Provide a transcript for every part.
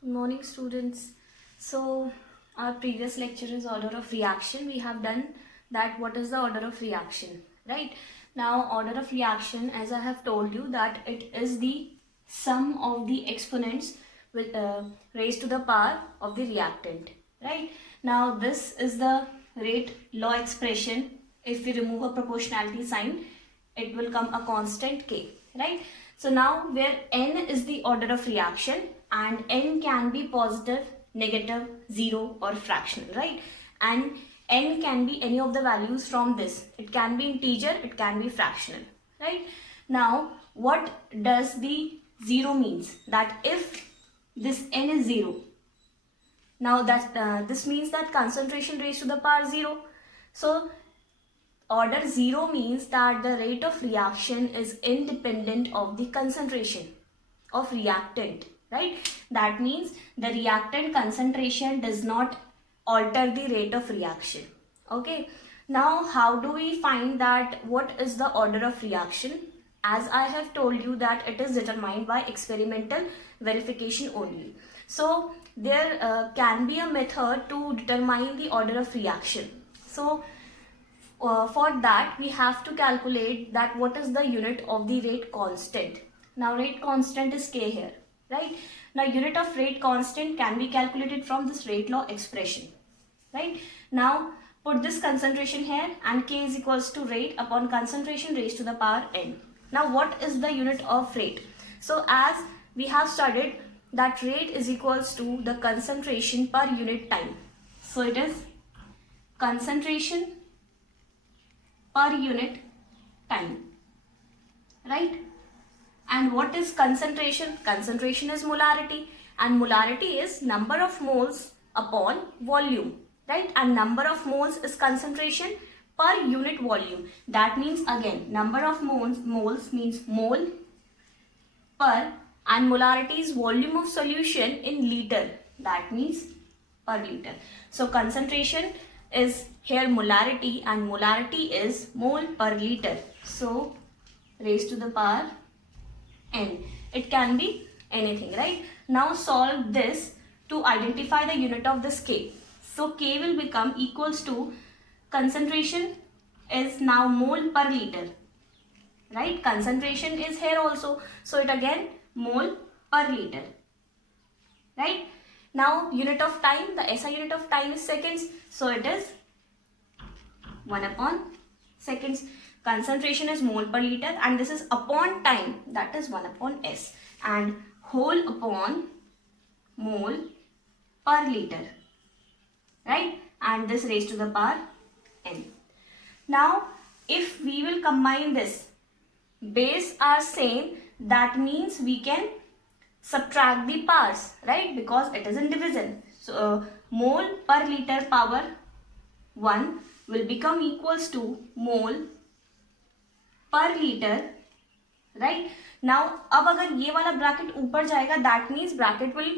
Good morning, students. So, our previous lecture is order of reaction. We have done that. What is the order of reaction, right? Now, order of reaction, as I have told you, that it is the sum of the exponents with raised to the power of the reactant, right? Now, this is the rate law expression. If we remove a proportionality sign, it will come a constant K, right? So now where n is the order of reaction and n can be positive, negative, zero or fractional, right? And n can be any of the values from this. It can be integer, it can be fractional, right? Now what does the zero means? That if this n is zero, now that this means that concentration raised to the power 0. So order 0 means that the rate of reaction is independent of the concentration of reactant, right? That means the reactant concentration does not alter the rate of reaction. Okay. Now, how do we find that what is the order of reaction? As I have told you that it is determined by experimental verification only. So, there can be a method to determine the order of reaction. So, for that we have to calculate that what is the unit of the rate constant. Now rate constant is K here, right? Now unit of rate constant can be calculated from this rate law expression, right? Now put this concentration here and K is equals to rate upon concentration raised to the power n. Now what is the unit of rate? So as we have studied that rate is equals to the concentration per unit time. So it is concentration per unit time, right? And what is concentration? Concentration is molarity, and molarity is number of moles upon volume, right? And number of moles is concentration per unit volume. That means again number of moles means mole per, and molarity is volume of solution in liter. That means per liter. So concentration is here molarity, and molarity is mole per liter. So raised to the power n. It can be anything, right? Now solve this to identify the unit of this K. So K will become equals to concentration is now mole per liter, right? Concentration is here also. So it again mole per liter, right? Now unit of time, the SI unit of time is seconds. So it is 1 upon seconds. Concentration is mole per liter and this is upon time, that is 1 upon S, and whole upon mole per liter, right? And this raised to the power n. Now if we will combine this, base are same, that means we can subtract the powers, right? Because it is in division. So mole per liter power 1 will become equals to mole per liter, right? Now अब अगर ये वाला bracket ऊपर जाएगा, that means bracket will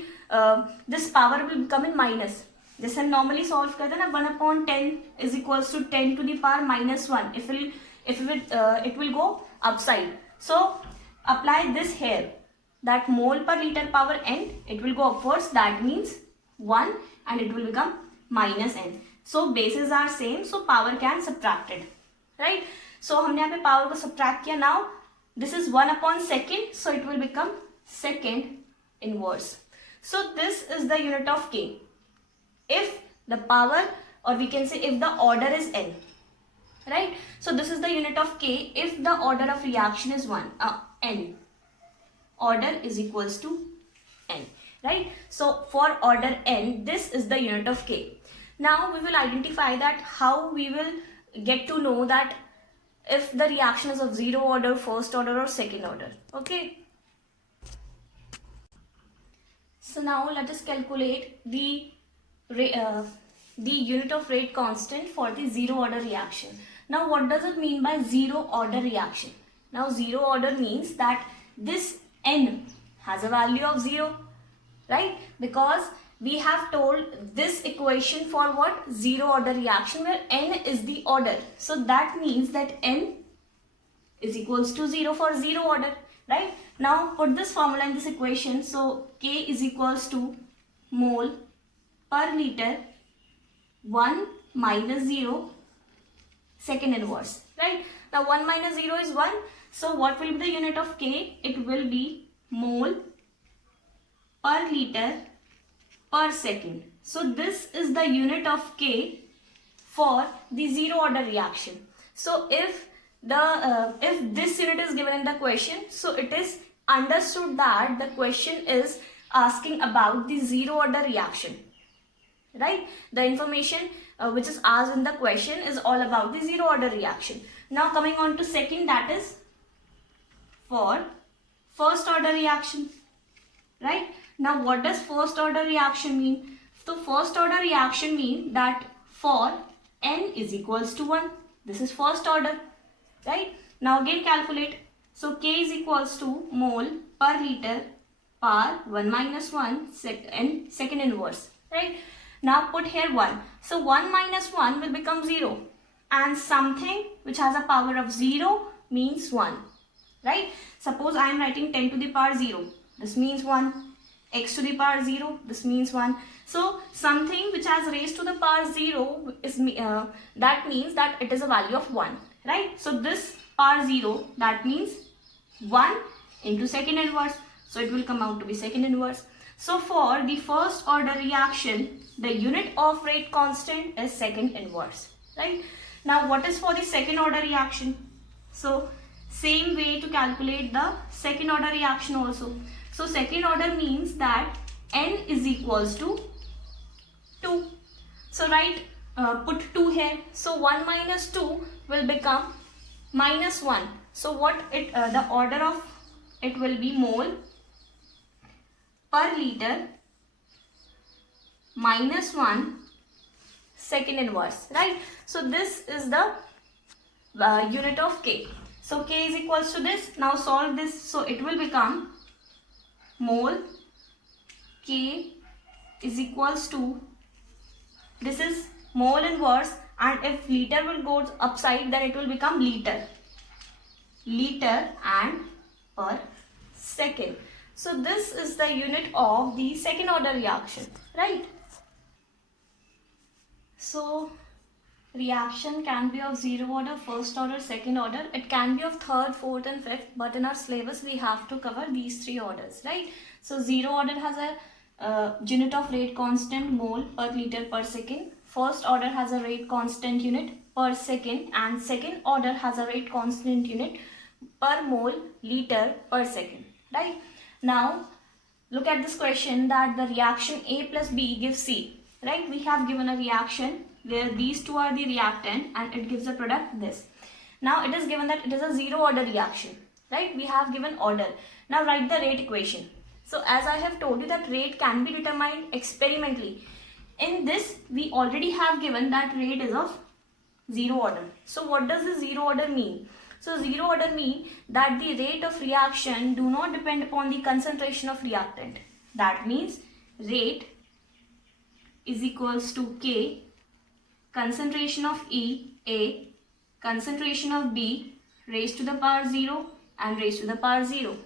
this power will become in minus. जैसे हम normally solve करते हैं ना, 1 upon 10 is equals to 10 to the power minus 1. It will go upside. So apply this here, that mole per liter power n, it will go upwards, that means 1, and it will become minus n. So bases are same, so power can subtracted, right? So हमने यहाँ पे power को subtract किया. Now this is 1 upon second, so it will become second inverse. So this is the unit of K. If the power, or we can say if the order is n, right? So this is the unit of K if the order of reaction is n. Order is equals to n, right? So for order n, this is the unit of K. Now we will identify that how we will get to know that if the reaction is of zero order, first order or second order. Okay. So now let us calculate the unit of rate constant for the zero order reaction. Now what does it mean by zero order reaction? Now zero order means that this n has a value of 0, right? Because we have told this equation for what? Zero order reaction, where n is the order. So that means that n is equals to 0 for zero order, right? Now put this formula in this equation. So K is equals to mole per liter 1 minus 0 second inverse, right? Now 1 minus 0 is 1. So what will be the unit of K? It will be mole per liter per second. So this is the unit of K for the zero order reaction. So if this unit is given in the question, so it is understood that the question is asking about the zero order reaction, right? The information which is asked in the question is all about the zero order reaction. Now coming on to second, that is for first order reaction, right? Now what does first order reaction mean? So first order reaction means that for n is equals to 1, this is first order, right? Now again calculate. So K is equals to mole per liter per 1 minus 1 second inverse, right? Now put here 1. So 1 minus 1 will become 0, and something which has a power of 0 means 1, right? Suppose I am writing 10 to the power 0, this means 1. X to the power 0, this means 1. So something which has raised to the power 0 is that means that it is a value of 1, right? So this power 0, that means 1 into second inverse. So it will come out to be second inverse. So for the first order reaction, the unit of rate constant is second inverse, right? Now what is for the second order reaction? So same way to calculate the second order reaction also. So second order means that n is equals to 2. So write, put 2 here. So 1 minus 2 will become minus 1. So what the order of it will be mole per liter minus 1 second inverse, right? So this is the unit of K. So K is equals to this. Now solve this. So it will become mole K is equals to, this is mole inverse, and if liter will go upside, then it will become liter and per second. So this is the unit of the second order reaction, right? So reaction can be of zero order, first order, second order. It can be of third, fourth and fifth, but in our syllabus we have to cover these 3 orders, right? So zero order has a unit of rate constant mole per liter per second. First order has a rate constant unit per second, and second order has a rate constant unit per mole liter per second, right? Now look at this question that the reaction A plus B gives C, right? We have given a reaction where these two are the reactant and it gives a product this. Now it is given that it is a zero order reaction, right? We have given order. Now write the rate equation. So as I have told you that rate can be determined experimentally. In this we already have given that rate is of zero order. So what does the zero order mean? So zero order mean that the rate of reaction do not depend upon the concentration of reactant. That means rate is equals to K, concentration of E, A, concentration of B raised to the power 0 and raised to the power 0.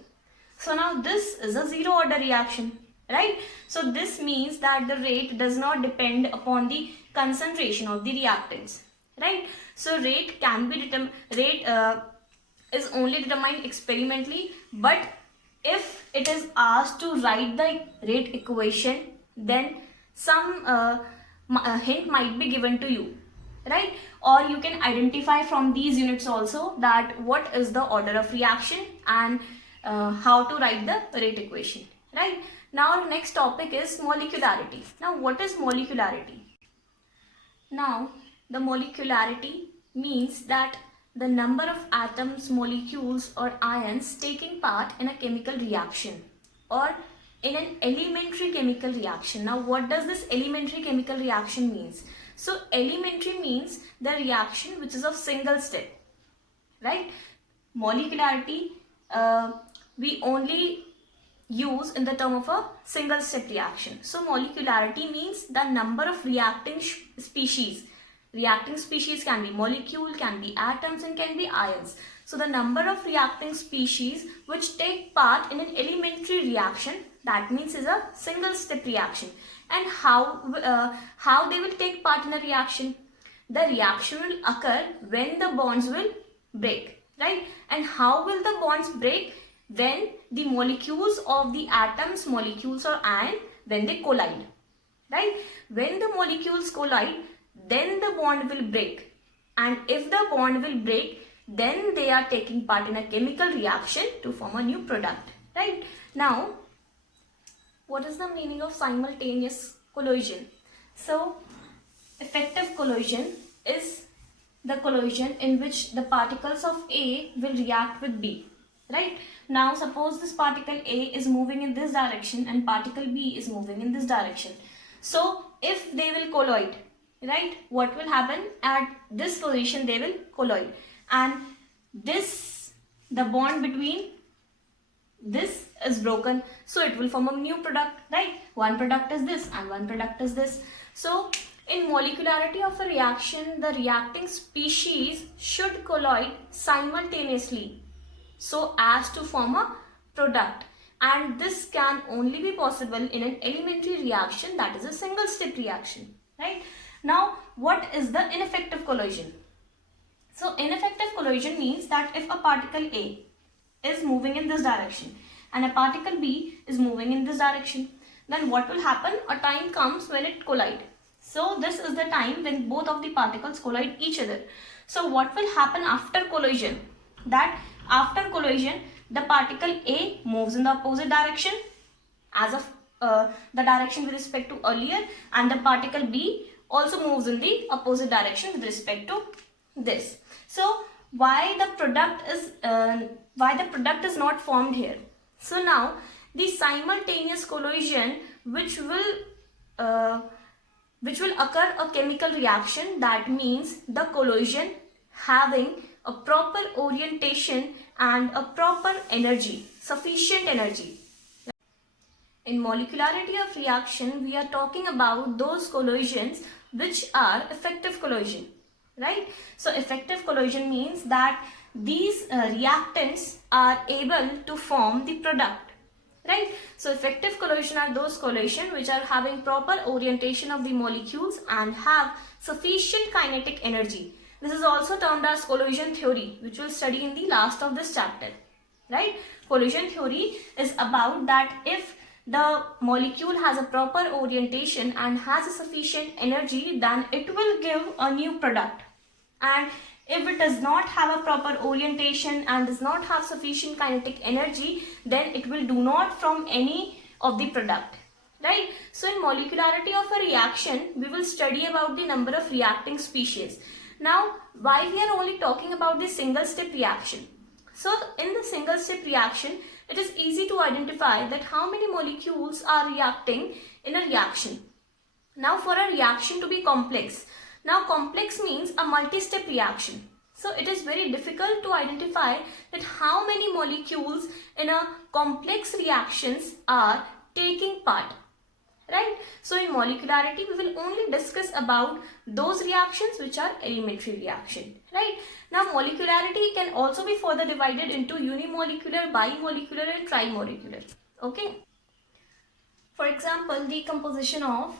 So now this is a zero order reaction, right? So this means that the rate does not depend upon the concentration of the reactants, right? So rate can be is only determined experimentally, but if it is asked to write the rate equation, then some hint might be given to you, right? Or you can identify from these units also that what is the order of reaction and how to write the rate equation, right? Now our next topic is molecularity. Now what is molecularity? Now the molecularity means that the number of atoms, molecules or ions taking part in a chemical reaction or in an elementary chemical reaction. Now what does this elementary chemical reaction means? So elementary means the reaction which is of single step, right? Molecularity we only use in the term of a single step reaction. So molecularity means the number of reacting species. Reacting species can be molecule, can be atoms and can be ions. So the number of reacting species which take part in an elementary reaction, That means is a single step reaction. And how they will take part in a reaction? The reaction will occur when the bonds will break, right? And how will the bonds break? When the molecules of the atoms, molecules or ion, when they collide, right? When the molecules collide, then the bond will break. And if the bond will break, then they are taking part in a chemical reaction to form a new product, right? Now, what is the meaning of simultaneous collision? So, effective collision is the collision in which the particles of A will react with B, right? Now, suppose this particle A is moving in this direction and particle B is moving in this direction. So, if they will collide, right, what will happen? At this position they will collide, and this, the bond between this is broken, so it will form a new product, right? One product is this and one product is this. So in molecularity of a reaction, the reacting species should collide simultaneously so as to form a product, and this can only be possible in an elementary reaction, that is a single step reaction, right? Now, what is the ineffective collision? So ineffective collision means that if a particle A is moving in this direction and a particle B is moving in this direction, then what will happen? A time comes when it collide. So this is the time when both of the particles collide each other. So what will happen after collision? That after collision, the particle A moves in the opposite direction as of the direction with respect to earlier, and the particle B also moves in the opposite direction with respect to this. So why the product is not formed here? So now the simultaneous collision which will occur a chemical reaction, that means the collision having a proper orientation and a proper energy, sufficient energy. In molecularity of reaction, we are talking about those collisions which are effective collision, right? So effective collision means that these reactants are able to form the product, right? So effective collision are those collision which are having proper orientation of the molecules and have sufficient kinetic energy. This is also termed as collision theory, which we'll study in the last of this chapter, right? Collision theory is about that if the molecule has a proper orientation and has a sufficient energy, then it will give a new product. And if it does not have a proper orientation and does not have sufficient kinetic energy, then it will do not form any of the product, right? So in molecularity of a reaction, we will study about the number of reacting species. Now, why we are only talking about the single step reaction? So in the single step reaction, it is easy to identify that how many molecules are reacting in a reaction. Now for a reaction to be complex, now complex means a multi-step reaction. So it is very difficult to identify that how many molecules in a complex reactions are taking part, right? So in molecularity, we will only discuss about those reactions which are elementary reaction, right? Now molecularity can also be further divided into unimolecular, bimolecular and trimolecular, okay? For example, decomposition of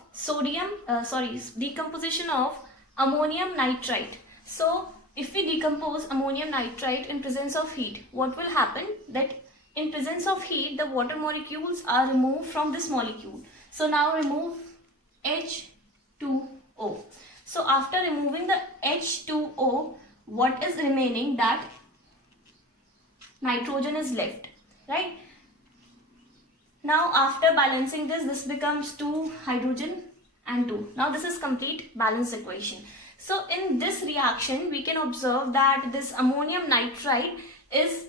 ammonium nitrite. So if we decompose ammonium nitrite in presence of heat, what will happen? That in presence of heat, the water molecules are removed from this molecule. So now remove H2O. So after removing the H2O, what is remaining? That nitrogen is left, right? Now after balancing this becomes 2 hydrogen and 2. Now this is complete balance equation. So in this reaction, we can observe that this ammonium nitrite is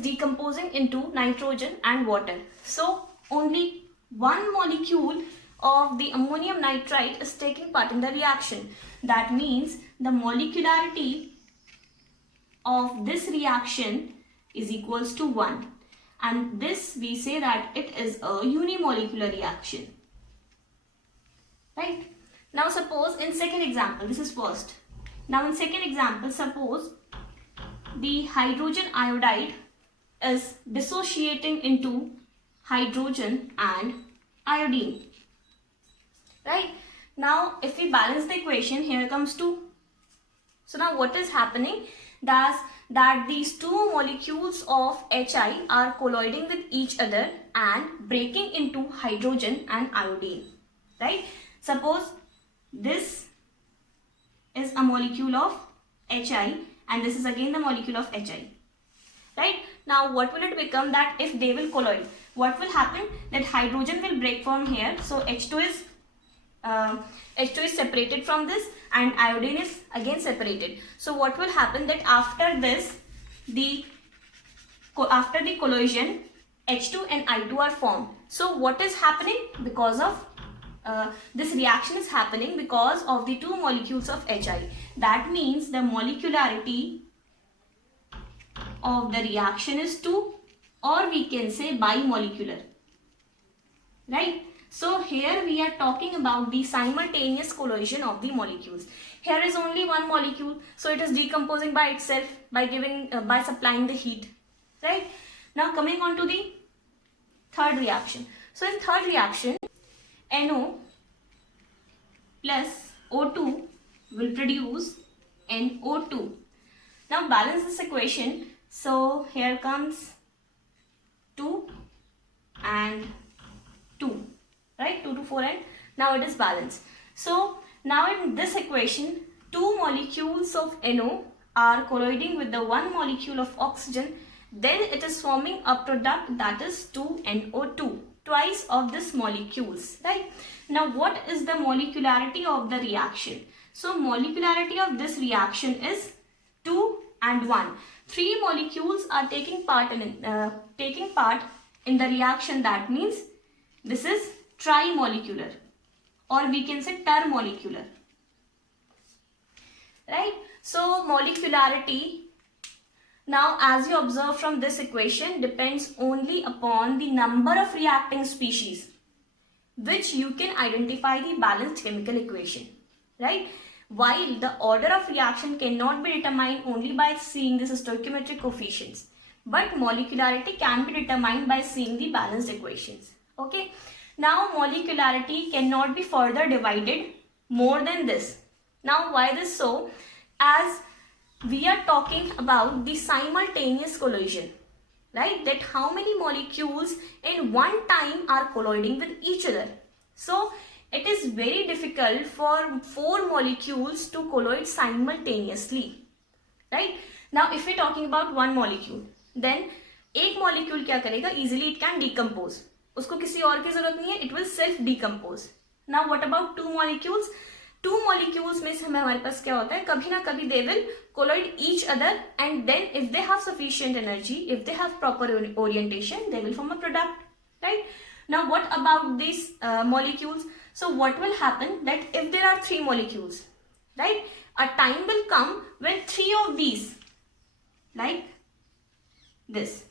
decomposing into nitrogen and water. So only one molecule of the ammonium nitrite is taking part in the reaction. That means the molecularity of this reaction is equals to 1. And this we say that it is a unimolecular reaction, right? Now suppose in second example, this is first. Now in second example, suppose the hydrogen iodide is dissociating into hydrogen and iodine. Right? Now, if we balance the equation, here comes 2. So now what is happening? That these two molecules of Hi are colliding with each other and breaking into hydrogen and iodine. Right? Suppose this is a molecule of Hi and this is again the molecule of Hi. Right? Now what will it become? That if they will colloid, what will happen? That hydrogen will break from here. So H2 is separated from this and iodine is again separated. So what will happen? That after this, after the collision, H2 and I2 are formed. So what is happening? Because of this reaction is happening because of the two molecules of Hi. That means the molecularity of the reaction is 2, or we can say bimolecular. Right? So here we are talking about the simultaneous collision of the molecules. Here is only one molecule, so it is decomposing by itself by supplying the heat. Right? Now coming on to the third reaction. So in third reaction, NO plus O2 will produce NO2. Now balance this equation. So here comes 2 and 2. Right? 2 to 4 and now it is balanced. So now in this equation, 2 molecules of NO are colliding with the 1 molecule of oxygen. Then it is forming a product, that is 2NO2, twice of this molecules. Right? Now what is the molecularity of the reaction? So molecularity of this reaction is 2 and 1. 3 molecules are taking part in the reaction. That means this is trimolecular, or we can say termolecular. Right? So molecularity, now as you observe from this equation, depends only upon the number of reacting species, which you can identify the balanced chemical equation. Right? While the order of reaction cannot be determined only by seeing the stoichiometric coefficients, but molecularity can be determined by seeing the balanced equations. Okay. Now molecularity cannot be further divided more than this. Now why this so? As we are talking about the simultaneous collision, right? That how many molecules in one time are colliding with each other. So it is very difficult for 4 molecules to collide simultaneously. Right? Now if we are talking about one molecule, then एक molecule क्या करेगा? Easily it can decompose. उसको किसी और की जरूरत नहीं है, it will self decompose. Now what about 2 molecules? 2 molecules में हमारे पास क्या होता है? कभी ना कभी they will collide each other, and then if they have sufficient energy, if they have proper orientation, they will form a product. Right? Now what about these molecules? So what will happen? That if there are 3 molecules, right, a time will come when 3 of these, like this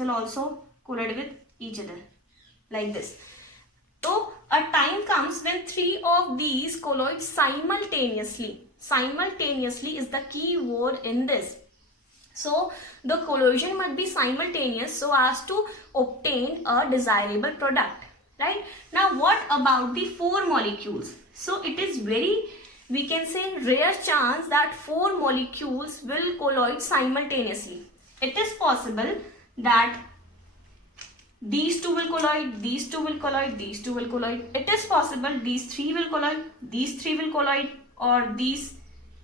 will also collide with each other like this. So a time comes when 3 of these collide simultaneously. Simultaneously is the key word in this. So the collision must be simultaneous so as to obtain a desirable product. Right? Now what about the 4 molecules? So it is very, we can say, rare chance that 4 molecules will collide simultaneously. It is possible that these 2 will collide, these 2 will collide, these 2 will collide. It is possible these 3 will collide, these 3 will collide, or these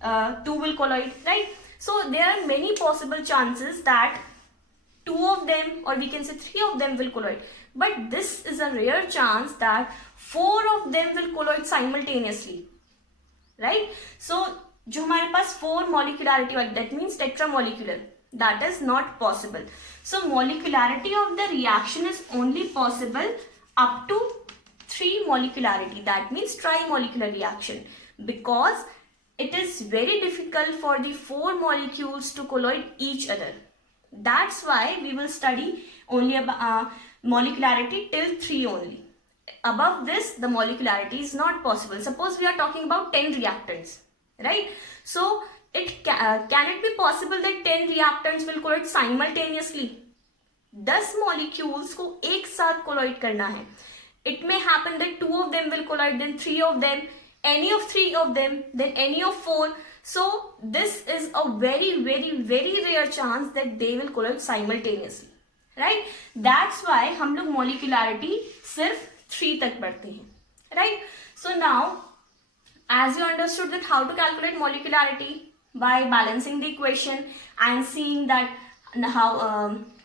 2 will collide. Right? So there are many possible chances that 2 of them, or we can say 3 of them, will collide. But this is a rare chance that 4 of them will collide simultaneously. Right? So जो हमारे पास 4 molecularity वाली, that means tetramolecular, that is not possible. So molecularity of the reaction is only possible up to 3 molecularity, that means trimolecular reaction, because it is very difficult for the 4 molecules to collide each other. That's why we will study only about molecularity till 3 only. Above this, the molecularity is not possible. Suppose we are talking about 10 reactants, right? So can it be possible that 10 reactants will collide simultaneously? 10 molecules को एक साथ collide करना है. It may happen that 2 of them will collide, then 3 of them, any of 3 of them, then any of 4. So this is a very, very, very rare chance that they will collide simultaneously, right? That's why हम लोग molecularity सिर्फ 3 तक पढ़ते हैं, right? So now, as you understood that how to calculate molecularity by balancing the equation and seeing that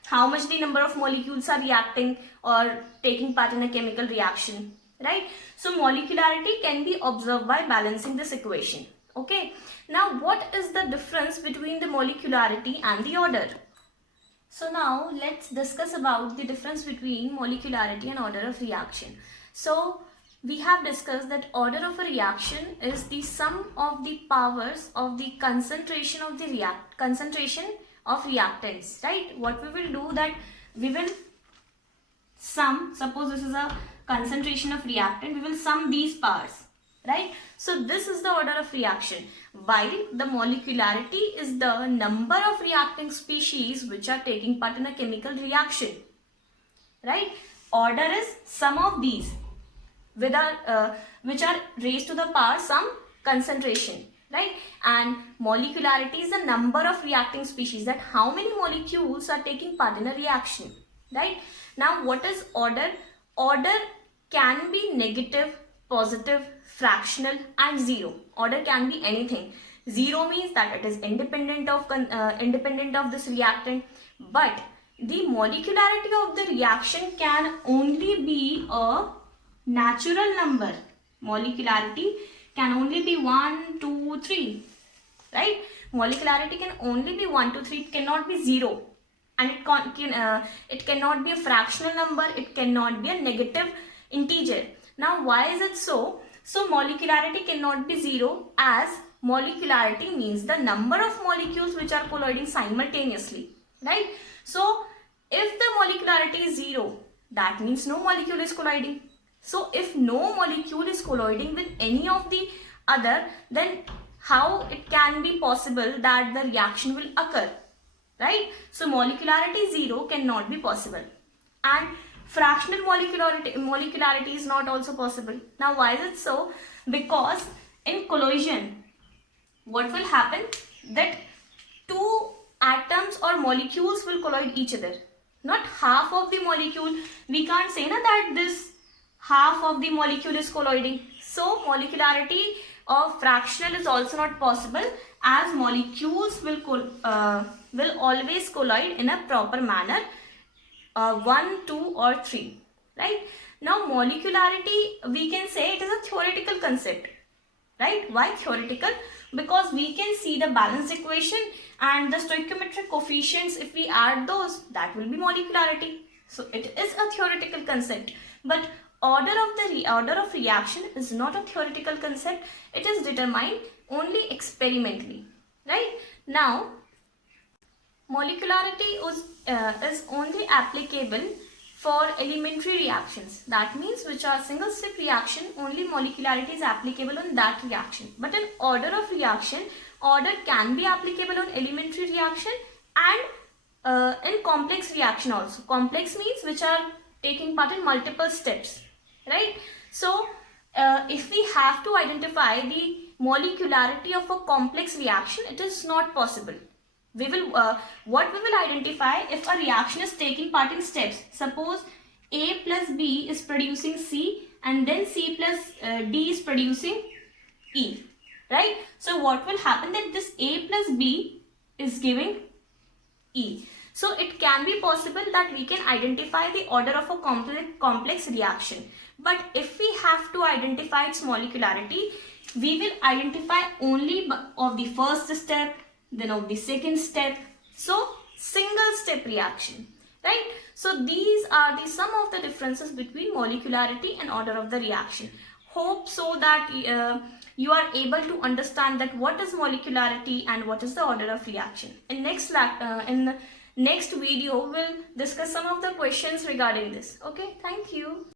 how much the number of molecules are reacting or taking part in a chemical reaction, right? So molecularity can be observed by balancing this equation. Okay, now what is the difference between the molecularity and the order? So now let's discuss about the difference between molecularity and order of reaction. So we have discussed that order of a reaction is the sum of the powers of the concentration of the reactants, right? What we will do that we will sum, suppose this is a concentration of reactant, we will sum these powers, right? So this is the order of reaction, while the molecularity is the number of reacting species which are taking part in a chemical reaction, right? Order is sum of these with which are raised to the power some concentration, right? And molecularity is the number of reacting species, that how many molecules are taking part in a reaction, right? Now what is order? Order can be negative, positive, fractional and zero. Order can be anything. Zero means that it is independent of this reactant, but the molecularity of the reaction can only be a natural number. Molecularity can only be 1, 2, 3, right? Molecularity can only be 1, 2, 3. It cannot be 0, and it cannot be a fractional number. It cannot be a negative integer. Now why is it so? So molecularity cannot be 0, as molecularity means the number of molecules which are colliding simultaneously, right? So if the molecularity is 0, that means no molecule is colliding. So if no molecule is colliding with any of the other, then how it can be possible that the reaction will occur, right? So molecularity 0 cannot be possible, and fractional molecularity is not also possible. Now why is it so? Because in collision, what will happen, that 2 atoms or molecules will collide each other, not half of the molecule. We can't say that this half of the molecule is colliding. So molecularity of fractional is also not possible, as molecules will always collide in a proper manner, 1, 2 or 3, right? Now molecularity, we can say it is a theoretical concept, right? Why theoretical? Because we can see the balanced equation and the stoichiometric coefficients. If we add those, that will be molecularity. So it is a theoretical concept, but order of reaction is not a theoretical concept. It is determined only experimentally, right? Now molecularity is only applicable for elementary reactions. That means which are single step reaction, only molecularity is applicable on that reaction. But in order of reaction, order can be applicable on elementary reaction and in complex reaction also. Complex means which are taking part in multiple steps, right? So if we have to identify the molecularity of a complex reaction, it is not possible. We will what we will identify if a reaction is taking part in steps. Suppose A plus B is producing C, and then C plus D is producing E, right? So what will happen, that this A plus B is giving E. So it can be possible that we can identify the order of a complex reaction. But if we have to identify its molecularity, we will identify only of the first step, then of the second step. So single step reaction, right? So these are the some of the differences between molecularity and order of the reaction. Hope so that you are able to understand that what is molecularity and what is the order of reaction. In next video, we'll discuss some of the questions regarding this. Okay, thank you.